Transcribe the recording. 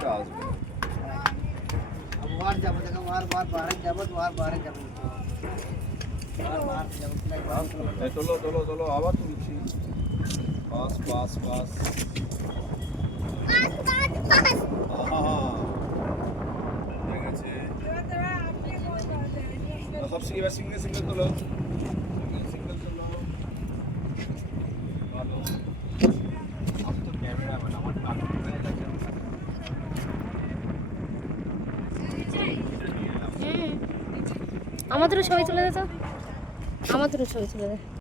বাকিরা আসবে। वार जाबो देखो वार बाहर जाबो तो वार बाहर जाबो वार बाहर जाबो এই তোলো তোলো তোলো আবার তুলছি। বাস বাস বাস। আহা ঠিক আছে। সব সিঙ্গেল সিঙ্গেল সিঙ্গেল তোলো। সিঙ্গেল তোলো। ভালো। আপ তো ক্যামেরা বানা আমার কাছে লাগে। আমাদেরও ছবি তুলে দে তো, আমাদেরও ছবি তুলে দে।